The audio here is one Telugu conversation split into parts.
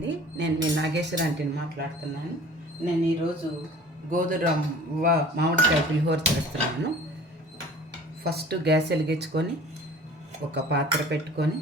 నేను మీ నాగేశ్వర ఆంటీని మాట్లాడుతున్నాను. నేను ఈరోజు గోధుమ మామిడికాయ పులిహోర చేస్తున్నాను. ఫస్ట్ గ్యాస్ వెలిగించుకొని ఒక పాత్ర పెట్టుకొని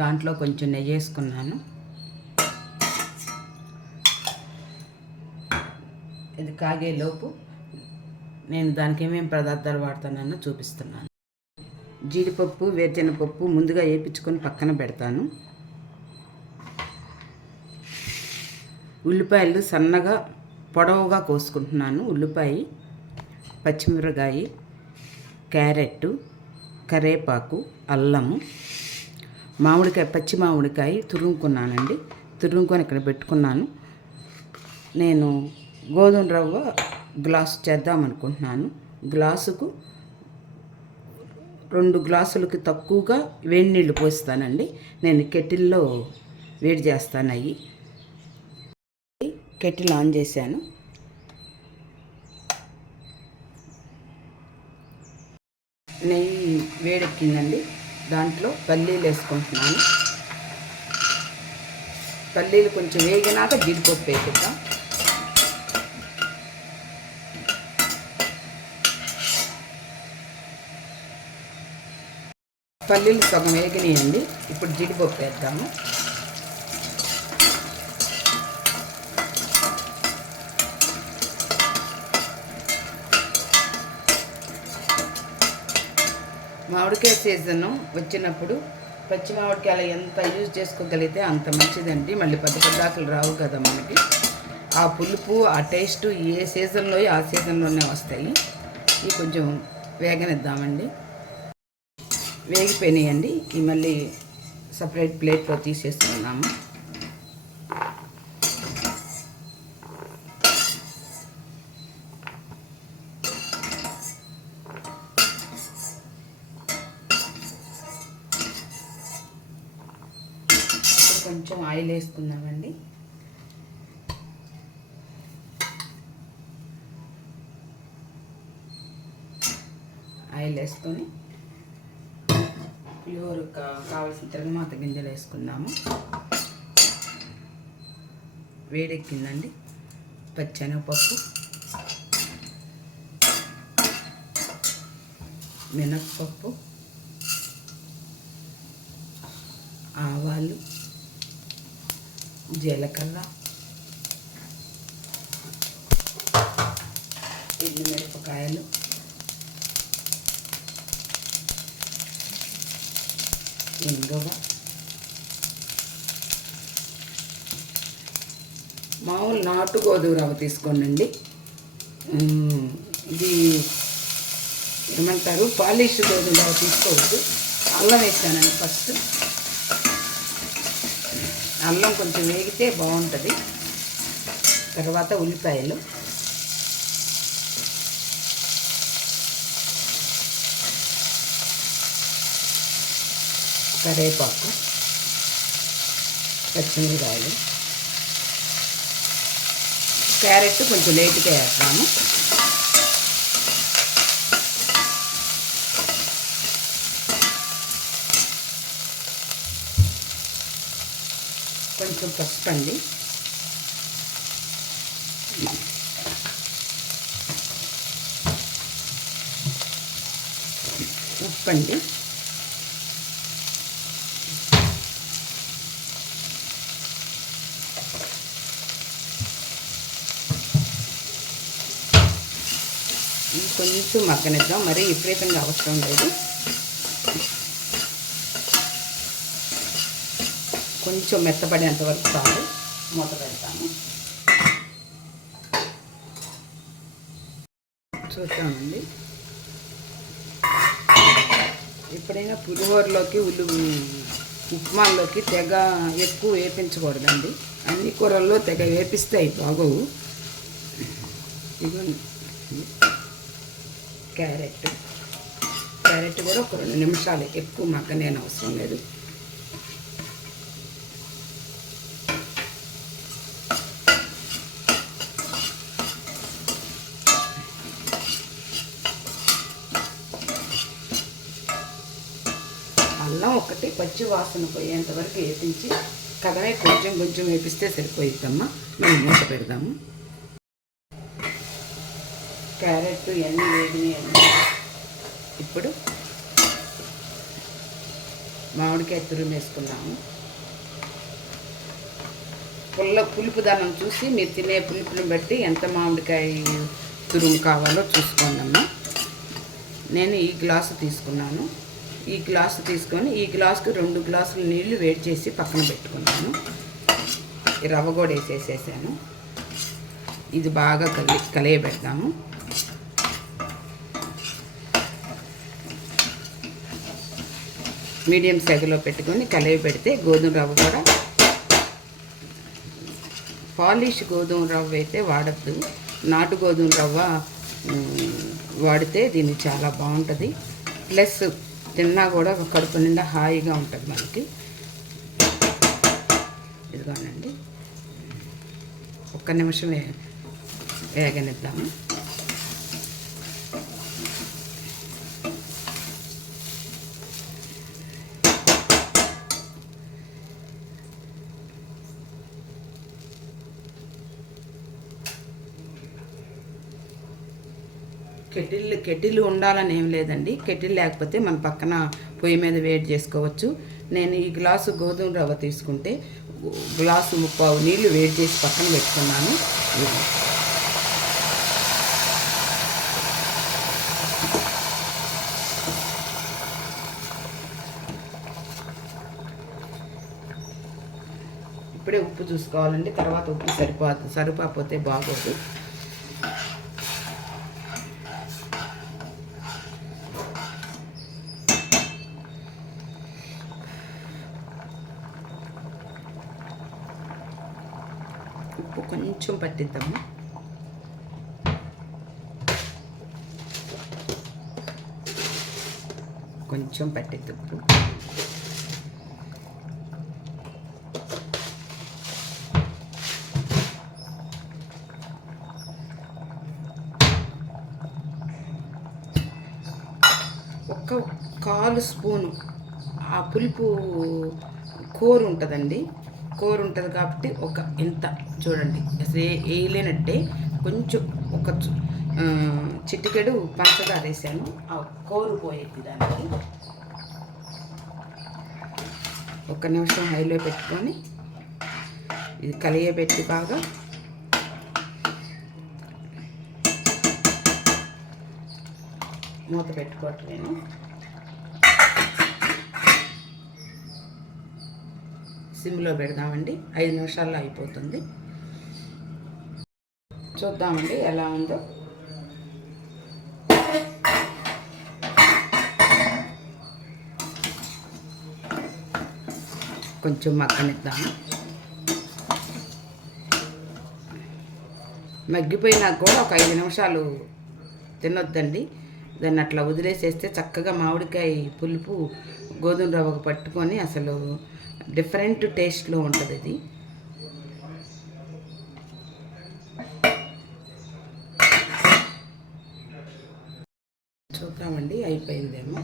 దాంట్లో కొంచెం నెయ్యి వేసుకున్నాను. ఇది కాగేలోపు నేను దానికి ఏమేమి పదార్థాలు వాడుతున్నానో చూపిస్తున్నాను. జీడిపప్పు, వేరుశనగపప్పు ముందుగా వేయించుకొని పక్కన పెడతాను. ఉల్లిపాయలు సన్నగా పొడవుగా కోసుకుంటున్నాను. ఉల్లిపాయ, పచ్చిమిరపకాయ, క్యారెట్, కరివేపాకు, అల్లము, మామిడికాయ, పచ్చి మామిడికాయ తురుముకున్నానండి. తురుముకొని ఇక్కడ పెట్టుకున్నాను. నేను గోధుమ రవ్వ గ్లాసు చేద్దామనుకుంటున్నాను. గ్లాసుకు 2 గ్లాసులకి తక్కువగా వేడి నీళ్ళు పోస్తానండి. నేను కెటిల్లో వేడి చేస్తాను. అవి కెటిల్ ఆన్ చేశాను. నెయ్యి వేడెక్కిందండి. దాంట్లో పల్లీలు వేసుకుంటున్నాను. పల్లీలు కొంచెం వేగినాక జీడిపప్పు వేపిద్దాం. పల్లీలు సగం వేగినాయండి. ఇప్పుడు జీడిపప్పు వేద్దాము. మామిడికాయ సీజను వచ్చినప్పుడు పచ్చి మామిడికాయలు ఎంత యూజ్ చేసుకోగలిగితే అంత మంచిదండి. మళ్ళీ పెద్ద ఆకులు రావు కదా మనకి. ఆ పులుపు, ఆ టేస్ట్ ఏ సీజన్లో ఆ సీజన్లోనే వస్తాయి. ఇవి కొంచెం వేగనిద్దామండి. వేగిపోయినాయండి. ఇవి మళ్ళీ సపరేట్ ప్లేట్లో తీసేసుకున్నాము. కొంచెం ఆయిల్ వేసుకుందామండి. ఆయిల్ వేసుకొని పులిహోరకు కావాల్సిన తిరగమాత గింజలు వేసుకుందాము. వేడెక్కిందండి. పచ్చెనగపప్పు, మినప్పప్పు, ఆవాలు, జీలకర్ర, ఎండుమిరపకాయలు, ఇంగువ, మామూలు నాటు గోధుమ రవ్వ తీసుకోండి. ఇది ఏమంటారు, పాలిష్ గోధుమ రవ్వ తీసుకోవద్దు. అల్లం వేసానండి. ఫస్ట్ అల్లం కొంచెం వేగితే బాగుంటుంది. తర్వాత ఉల్లిపాయలు, కరివేపాకు, పచ్చిమిరపకాయలు, క్యారెట్ కొంచెం లేట్గా వేస్తాము. కొంచెం పసుపు అండి. ఉప్పు అండి. కొంచెం మగ్గనిద్దాం. మరీ విపరీతంగా అవసరం లేదు. కొంచెం మెత్తపడేంత వరకు చాలు. మూత పెడతాము. చూద్దామండి. ఎప్పుడైనా పులిహోరలోకి ఉప్మాల్లోకి తెగ ఎక్కువ వేపించకూడదండి. అన్ని కూరల్లో తెగ వేపిస్తే అవి బాగోవు. ఇదిగోండి క్యారెట్ కూడా ఒక 2 నిమిషాలు, ఎక్కువ మగ్గనేం అవసరం లేదు. అల్లం ఒకటి పచ్చి వాసన పోయేంత వరకు వేపించి కదనే కొంచెం కొంచెం వేపిస్తే సరిపోయిద్దమ్మా. మనం మూత పెడదాము. క్యారెట్ ఇవన్నీ వేగినాయి. ఇప్పుడు మామిడికాయ తురుము వేసుకున్నాము. పులుపు దానం చూసి మీరు తినే పులుపుని బట్టి ఎంత మామిడికాయ తురుము కావాలో చూసుకోండమ్మా. నేను ఈ గ్లాసు తీసుకున్నాను. ఈ గ్లాసు తీసుకొని ఈ గ్లాసుకు 2 గ్లాసులు నీళ్లు వేడి చేసి పక్కన పెట్టుకున్నాను. ఈ రవ్వ కూడా వేసేసాను. ఇది బాగా కలియబెడతాము. మీడియం సెగలో పెట్టుకొని కలియబెడితే గోధుమ రవ్వ కూడా, పాలిష్ గోధుమ రవ్వ అయితే వాడద్దు, నాటు గోధుమ రవ్వ వాడితే దీన్ని చాలా బాగుంటుంది. ప్లస్ తిన్నా కూడా కడుపు నిండా హాయిగా ఉంటుంది మనకి. ఇదిగోనండి, ఒక్క నిమిషం వేగనిద్దాము. కెటిల్ ఉండాలని ఏం లేదండి. కెటిల్ లేకపోతే మన పక్కన పొయ్యి మీద వేడి చేసుకోవచ్చు. నేను ఈ గ్లాసు గోధుమ రవ్వ తీసుకుంటే గ్లాసు 3/4 నీళ్లు వేడి చేసి పక్కన పెట్టుకున్నాను. ఇప్పుడే ఉప్పు చూసుకోవాలండి, తర్వాత ఉప్పు సరిపోతే బాగోదు. ఉప్పు కొంచెం పట్టిద్దాము. కొంచెం పట్టిద్ది ఉప్పు. ఒక 1/4 స్పూను ఆ పులుపు కూర ఉంటుందండి. కూర ఉంటుంది కాబట్టి ఒక ఇంత చూడండి, అసలు వేయలేనట్టే కొంచెం ఒక చిటికెడు పంచదార వేసాను. ఆ కూర పోయేది దానికి. 1 నిమిషం హైలో పెట్టుకొని ఇది కలియబెట్టి బాగా మూత పెట్టుకోవట్లేదు. నేను సిమ్లో పెడదామండి. 5 నిమిషాల్లో అయిపోతుంది. చూద్దామండి ఎలా ఉందో. కొంచెం మగ్గనిద్దాము. మగ్గిపోయినా కూడా ఒక 5 నిమిషాలు తినొద్దండి. దాన్ని అట్లా వదిలేసేస్తే చక్కగా మామిడికాయ పులుపు గోధుమ రవ్వకు పట్టుకొని అసలు డిఫరెంట్ టేస్ట్లో ఉంటుంది ఇది. చూద్దామండి అయిపోయిందేమో.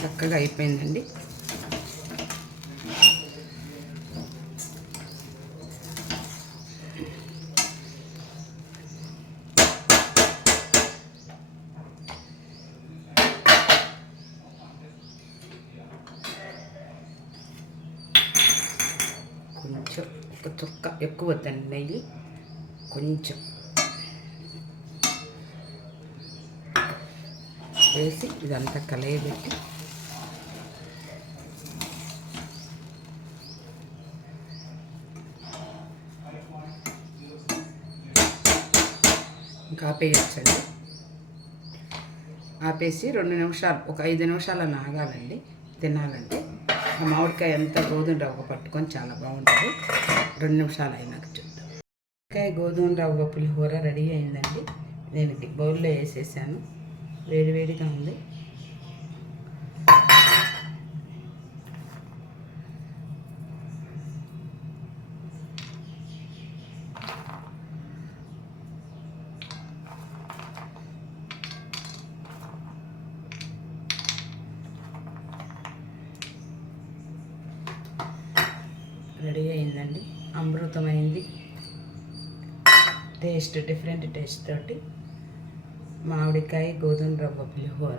చక్కగా అయిపోయిందండి. కొంచెం ఒక చుక్క ఎక్కువ వద్దండి నెయ్యి, కొంచెం వేసి ఇదంతా కలయబెట్టి ఇంకా ఆపేయచ్చండి. ఆపేసి 2 నిమిషాలు, ఒక 5 నిమిషాలు ఆగాలండి తినాలంటే. ఆ మామిడికాయ అంతా గోధుమ రవ్వ పట్టుకొని చాలా బాగుంటుంది. 2 నిమిషాలు అయినాక చూద్దాం. మామిడికాయ గోధుమ రవ్వ పులిహోర రెడీ అయిందండి. నేను బౌల్లో వేసేసాను. వేడివేడిగా ఉంది. రెడీ అయిందండి. అమృతమైంది. టేస్ట్ డిఫరెంట్ టేస్ట్ తోటి మామిడికాయ గోధుమ రవ్వ పులిహోర